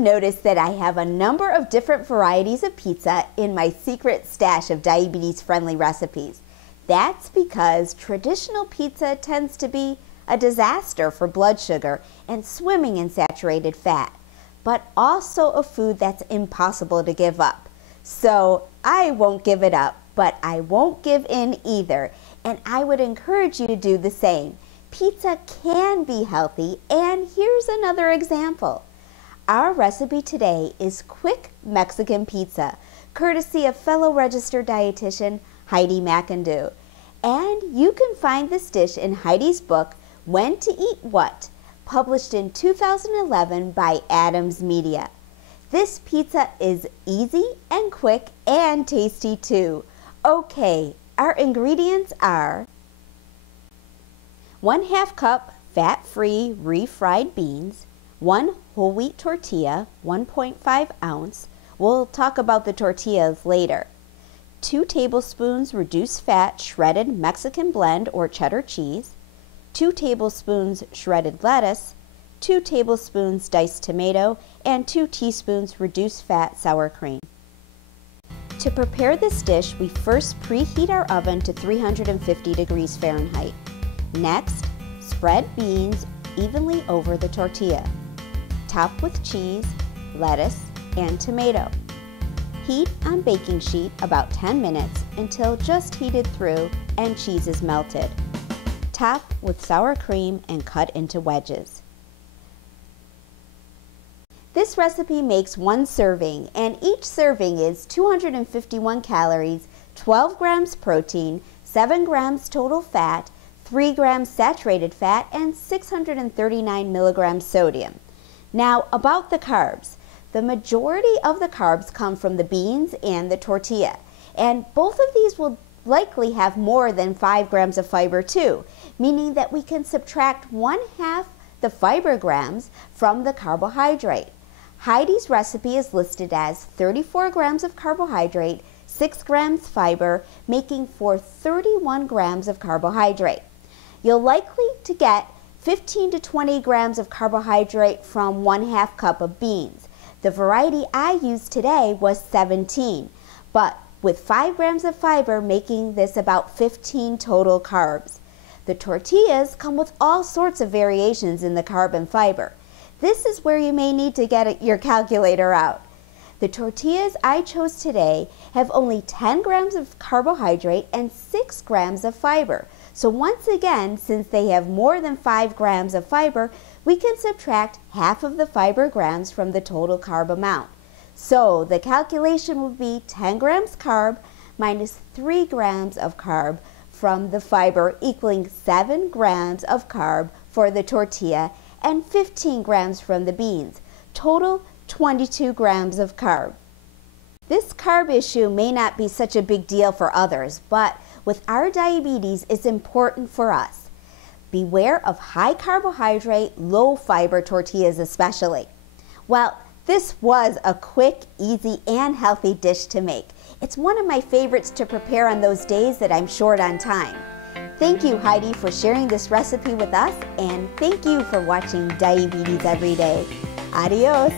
noticed that I have a number of different varieties of pizza in my secret stash of diabetes-friendly recipes. That's because traditional pizza tends to be a disaster for blood sugar and swimming in saturated fat, but also a food that's impossible to give up. So I won't give it up, but I won't give in either, and I would encourage you to do the same. Pizza can be healthy, and here's another example. Our recipe today is quick Mexican pizza, courtesy of fellow registered dietitian Heidi McIndoo. And you can find this dish in Heidi's book, When to Eat What, published in 2011 by Adams Media. This pizza is easy and quick and tasty too. Okay, our ingredients are 1/2 cup fat-free refried beans, 1 whole wheat tortilla, 1.5 ounce. We'll talk about the tortillas later. 2 tablespoons reduced fat shredded Mexican blend or cheddar cheese, 2 tablespoons shredded lettuce, 2 tablespoons diced tomato, and 2 teaspoons reduced fat sour cream. To prepare this dish, we first preheat our oven to 350 degrees Fahrenheit. Next, spread beans evenly over the tortilla. Top with cheese, lettuce, and tomato. Heat on baking sheet about 10 minutes until just heated through and cheese is melted. Top with sour cream and cut into wedges. This recipe makes 1 serving, and each serving is 251 calories, 12 grams protein, 7 grams total fat, 3 grams saturated fat, and 639 milligrams sodium. Now about the carbs. The majority of the carbs come from the beans and the tortilla, and both of these will likely have more than 5 grams of fiber too, meaning that we can subtract 1/2 the fiber grams from the carbohydrate. Heidi's recipe is listed as 34 grams of carbohydrate, 6 grams fiber, making for 31 grams of carbohydrate. You'll likely to get 15 to 20 grams of carbohydrate from 1/2 cup of beans. The variety I used today was 17, but with 5 grams of fiber, making this about 15 total carbs. The tortillas come with all sorts of variations in the carb and fiber. This is where you may need to get your calculator out. The tortillas I chose today have only 10 grams of carbohydrate and 6 grams of fiber. So once again, since they have more than 5 grams of fiber, we can subtract half of the fiber grams from the total carb amount. So the calculation would be 10 grams carb minus 3 grams of carb from the fiber, equaling 7 grams of carb for the tortilla and 15 grams from the beans. Total 22 grams of carb. This carb issue may not be such a big deal for others, but with our diabetes, it's important for us. Beware of high carbohydrate, low fiber tortillas especially. Well, this was a quick, easy, and healthy dish to make. It's one of my favorites to prepare on those days that I'm short on time. Thank you, Heidi, for sharing this recipe with us, and thank you for watching Diabetes Every Day. Adios.